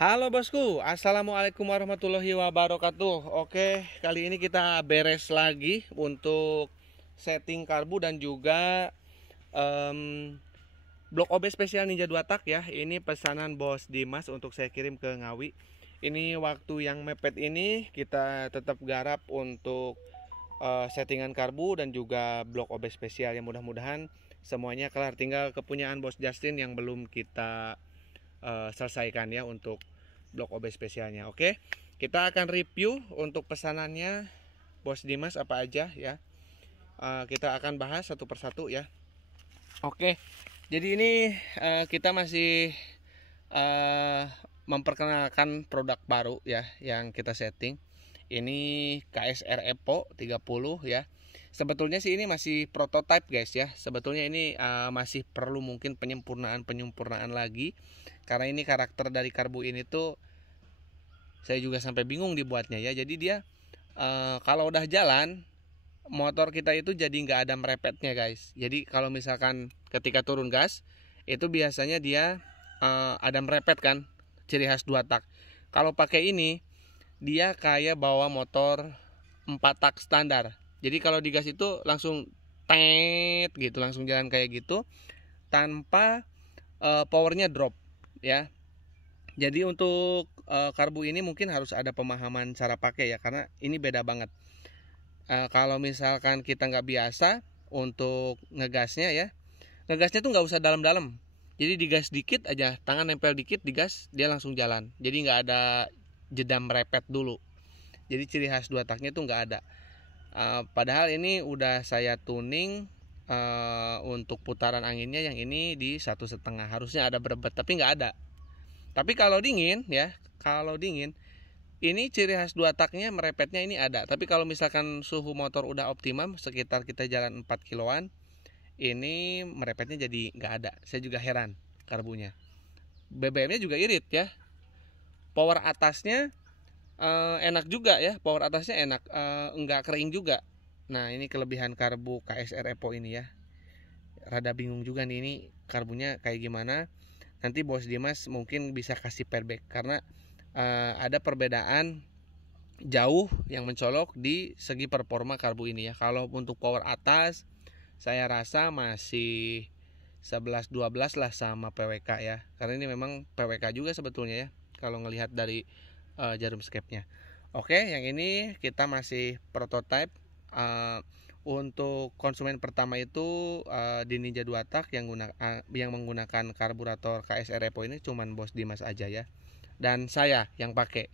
Halo bosku, assalamualaikum warahmatullahi wabarakatuh. Oke, kali ini kita beres lagi untuk setting karbu dan juga blok OB spesial Ninja 2 tak ya. Ini pesanan Bos Dimas untuk saya kirim ke Ngawi. Ini waktu yang mepet ini kita tetap garap untuk settingan karbu dan juga blok OB spesial, yang mudah-mudahan semuanya kelar. Tinggal kepunyaan Bos Justin yang belum kita selesaikan ya untuk blok OB spesialnya. Oke, kita akan review untuk pesanannya Bos Dimas apa aja ya. Kita akan bahas satu persatu ya. Oke, jadi ini kita masih memperkenalkan produk baru ya yang kita setting. Ini KSR Epo 30 ya. Sebetulnya sih ini masih prototype guys ya. Sebetulnya ini masih perlu mungkin penyempurnaan lagi. Karena ini karakter dari karbu ini tuh saya juga sampai bingung dibuatnya ya. Jadi dia kalau udah jalan motor kita itu jadi nggak ada merepetnya guys. Jadi kalau misalkan ketika turun gas itu biasanya dia ada merepet kan, ciri khas 2 tak. Kalau pakai ini dia kayak bawa motor 4 tak standar. Jadi kalau digas itu langsung tet gitu, langsung jalan kayak gitu tanpa powernya drop ya. Jadi untuk karbu ini mungkin harus ada pemahaman cara pakai ya, karena ini beda banget. Kalau misalkan kita nggak biasa untuk ngegasnya ya, ngegasnya tuh nggak usah dalam-dalam. Jadi digas dikit aja, tangan nempel dikit digas, dia langsung jalan. Jadi nggak ada jeda merepet dulu. Jadi ciri khas 2 taknya tuh nggak ada. Padahal ini udah saya tuning untuk putaran anginnya yang ini di 1,5. Harusnya ada berebet tapi nggak ada. Tapi kalau dingin ya, kalau dingin ini ciri khas 2 taknya merepetnya ini ada. Tapi kalau misalkan suhu motor udah optimum, sekitar kita jalan 4 kiloan, ini merepetnya jadi nggak ada. Saya juga heran karbunya. BBM-nya juga irit ya. Power atasnya enak juga ya, power atasnya enak, enggak kering juga. Nah ini kelebihan karbu KSR Epo ini ya. Rada bingung juga nih ini karbunya kayak gimana. Nanti Bos Dimas mungkin bisa kasih feedback karena ada perbedaan jauh yang mencolok di segi performa karbu ini ya. Kalau untuk power atas saya rasa masih 11-12 lah sama PWK ya. Karena ini memang PWK juga sebetulnya ya kalau ngelihat dari jarum skepnya. Oke, yang ini kita masih prototype. Untuk konsumen pertama itu di Ninja 2 tak yang menggunakan karburator KSR Epo ini cuman Bos Dimas aja ya. Dan saya yang pakai,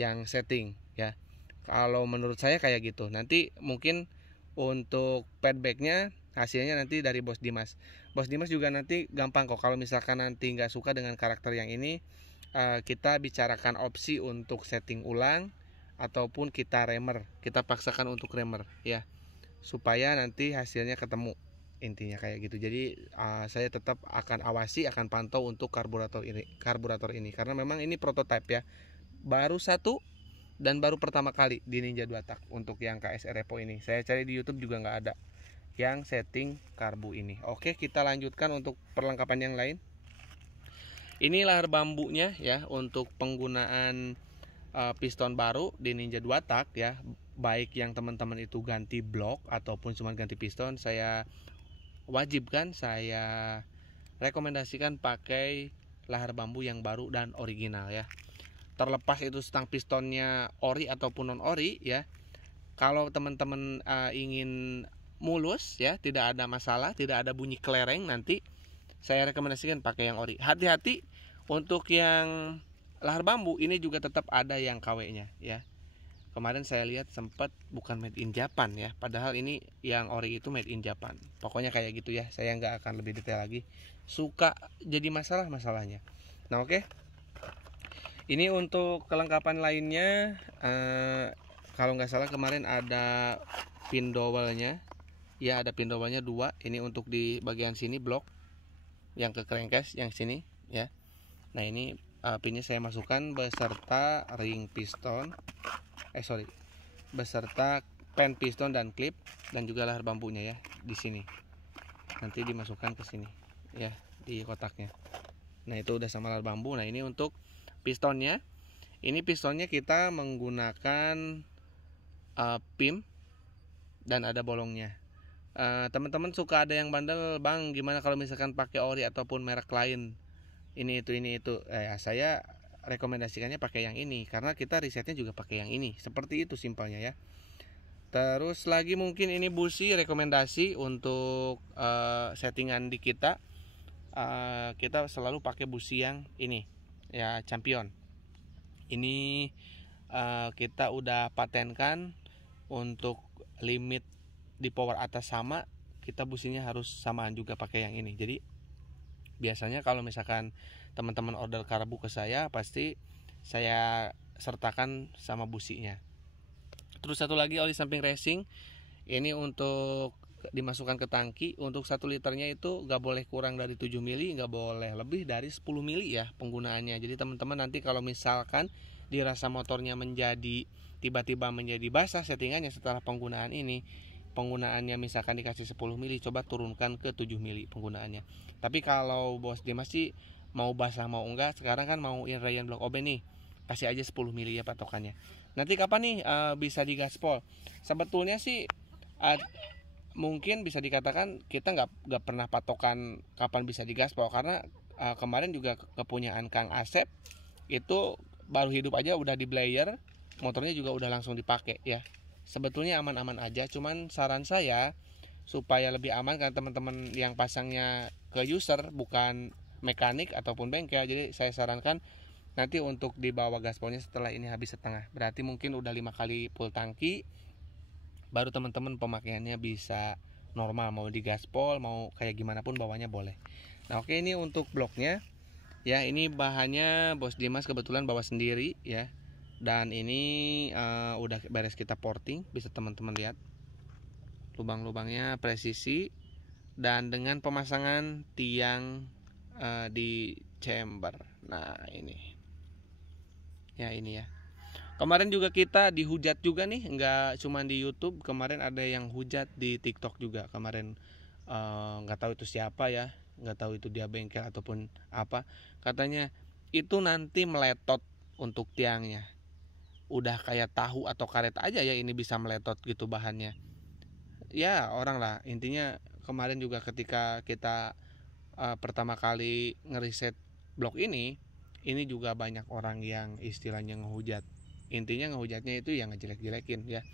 yang setting ya. Kalau menurut saya kayak gitu. Nanti mungkin untuk feedbacknya hasilnya nanti dari Bos Dimas. Bos Dimas juga nanti gampang kok kalau misalkan nanti nggak suka dengan karakter yang ini, kita bicarakan opsi untuk setting ulang ataupun kita remer, kita paksakan untuk remer ya, supaya nanti hasilnya ketemu, intinya kayak gitu. Jadi saya tetap akan awasi, akan pantau untuk karburator ini karena memang ini prototype ya, baru satu dan baru pertama kali di Ninja 2 tak. Untuk yang KSR Epo ini saya cari di YouTube juga nggak ada yang setting karbu ini. Oke, kita lanjutkan untuk perlengkapan yang lain. Ini lahar bambunya ya untuk penggunaan piston baru di Ninja 2 tak ya. Baik yang teman-teman itu ganti blok ataupun cuma ganti piston, saya wajibkan, saya rekomendasikan pakai lahar bambu yang baru dan original ya. Terlepas itu stang pistonnya ori ataupun non ori ya. Kalau teman-teman ingin mulus ya, tidak ada masalah, tidak ada bunyi kelereng, nanti saya rekomendasikan pakai yang ori. Hati-hati untuk yang lahar bambu ini juga tetap ada yang KW-nya ya. Kemarin saya lihat sempat bukan made in Japan ya, padahal ini yang ori itu made in Japan. Pokoknya kayak gitu ya, saya nggak akan lebih detail lagi. Suka jadi masalahnya. Nah oke. Ini untuk kelengkapan lainnya, kalau nggak salah kemarin ada pin dowelnya. Ya ada pin dowelnya 2. Ini untuk di bagian sini blok yang ke crankcase yang sini ya. Nah ini pinnya saya masukkan beserta ring piston, beserta pen piston dan klip dan juga lahar bambunya ya di sini. Nanti dimasukkan ke sini ya di kotaknya. Nah itu udah sama lahar bambu. Nah ini untuk pistonnya. Ini pistonnya kita menggunakan PIM dan ada bolongnya. Teman-teman suka ada yang bandel, bang gimana kalau misalkan pakai ori ataupun merek lain, ini itu. Saya rekomendasikannya pakai yang ini karena kita risetnya juga pakai yang ini. Seperti itu simpelnya ya. Terus lagi mungkin ini busi rekomendasi untuk settingan di kita. Kita selalu pakai busi yang ini ya, Champion. Ini kita udah patenkan untuk limit di power atas sama, kita businya harus samaan juga pakai yang ini. Jadi biasanya kalau misalkan teman-teman order karbu ke saya, pasti saya sertakan sama businya. Terus satu lagi oli samping racing, ini untuk dimasukkan ke tangki. Untuk 1 liternya itu gak boleh kurang dari 7 mili, gak boleh lebih dari 10 mili ya penggunaannya. Jadi teman-teman nanti kalau misalkan dirasa motornya tiba-tiba menjadi basah settingannya setelah penggunaan ini, penggunaannya misalkan dikasih 10 mili, coba turunkan ke 7 mili penggunaannya. Tapi kalau bos Dimas sih mau basah mau enggak, sekarang kan mau Inrayan Block OB nih, kasih aja 10 mili ya patokannya. Nanti kapan nih bisa digaspol? Sebetulnya sih mungkin bisa dikatakan kita nggak pernah patokan kapan bisa digaspol, karena kemarin juga kepunyaan Kang Asep itu baru hidup aja udah di blayer, motornya juga udah langsung dipakai ya. Sebetulnya aman-aman aja, cuman saran saya supaya lebih aman karena teman-teman yang pasangnya ke user bukan mekanik ataupun bengkel, jadi saya sarankan nanti untuk dibawa gaspolnya setelah ini habis setengah, berarti mungkin udah 5 kali full tangki, baru teman-teman pemakaiannya bisa normal, mau digaspol mau kayak gimana pun bawanya boleh. Nah oke, ini untuk bloknya ya, ini bahannya bos Dimas kebetulan bawa sendiri ya, dan ini udah beres kita porting, bisa teman-teman lihat lubang-lubangnya presisi dan dengan pemasangan tiang di chamber. Nah ini ya, ini ya. Kemarin juga kita dihujat juga nih, nggak cuma di YouTube, kemarin ada yang hujat di TikTok juga kemarin. Nggak tahu itu siapa ya, nggak tahu itu dia bengkel ataupun apa, katanya itu nanti meletot untuk tiangnya, udah kayak tahu atau karet aja ya ini bisa meletot gitu bahannya ya, orang lah intinya. Kemarin juga ketika kita pertama kali ngeriset blog ini juga banyak orang yang istilahnya ngehujat. Intinya ngehujatnya itu yang ngejelek-jelekin ya,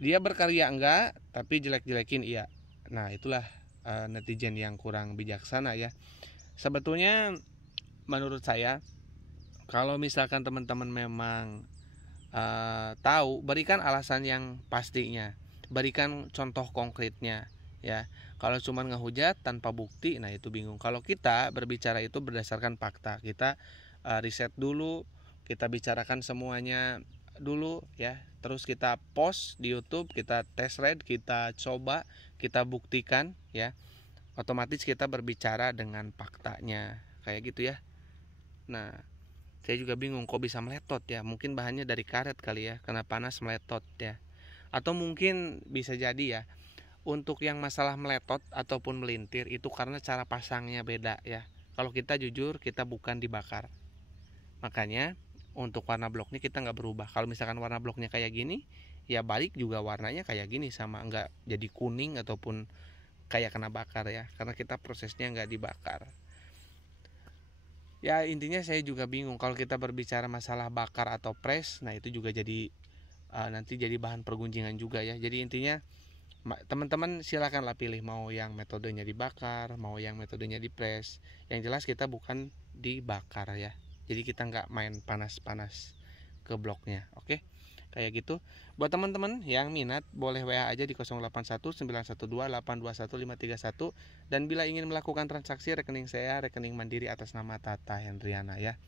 dia berkarya enggak tapi jelek-jelekin iya. Nah itulah netizen yang kurang bijaksana ya. Sebetulnya menurut saya kalau misalkan teman-teman memang tahu, berikan alasan yang pastinya, berikan contoh konkretnya ya. Kalau cuma ngehujat tanpa bukti, nah itu bingung. Kalau kita berbicara itu berdasarkan fakta, kita riset dulu, kita bicarakan semuanya dulu ya, terus kita post di YouTube, kita test ride, kita coba, kita buktikan ya, otomatis kita berbicara dengan faktanya kayak gitu ya. Nah saya juga bingung kok bisa meletot ya, mungkin bahannya dari karet kali ya, karena panas meletot ya, atau mungkin bisa jadi ya untuk yang masalah meletot ataupun melintir itu karena cara pasangnya beda ya. Kalau kita jujur, kita bukan dibakar, makanya untuk warna bloknya kita nggak berubah. Kalau misalkan warna bloknya kayak gini ya balik juga warnanya kayak gini, sama nggak jadi kuning ataupun kayak kena bakar ya, karena kita prosesnya nggak dibakar ya. Intinya saya juga bingung kalau kita berbicara masalah bakar atau press, nah itu juga jadi nanti jadi bahan pergunjingan juga ya. Jadi intinya teman-teman silakanlah pilih mau yang metodenya dibakar, mau yang metodenya dipres. Yang jelas kita bukan dibakar ya, jadi kita nggak main panas-panas ke bloknya. Oke, kayak gitu. Buat teman-teman yang minat boleh WA aja di 081912821531, dan bila ingin melakukan transaksi, rekening saya rekening mandiri atas nama Tata Hendriana ya.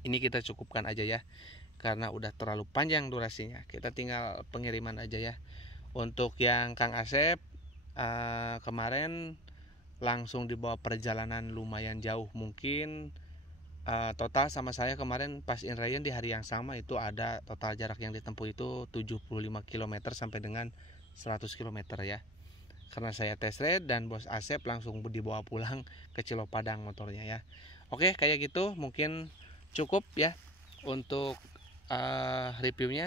Ini kita cukupkan aja ya, karena udah terlalu panjang durasinya, kita tinggal pengiriman aja ya. Untuk yang Kang Asep kemarin langsung dibawa perjalanan lumayan jauh, mungkin total sama saya kemarin pas Inrayan di hari yang sama itu ada total jarak yang ditempuh itu 75 km sampai dengan 100 km ya. Karena saya test ride dan bos Asep langsung dibawa pulang ke Cilopadang motornya ya. Oke, kayak gitu mungkin cukup ya untuk reviewnya.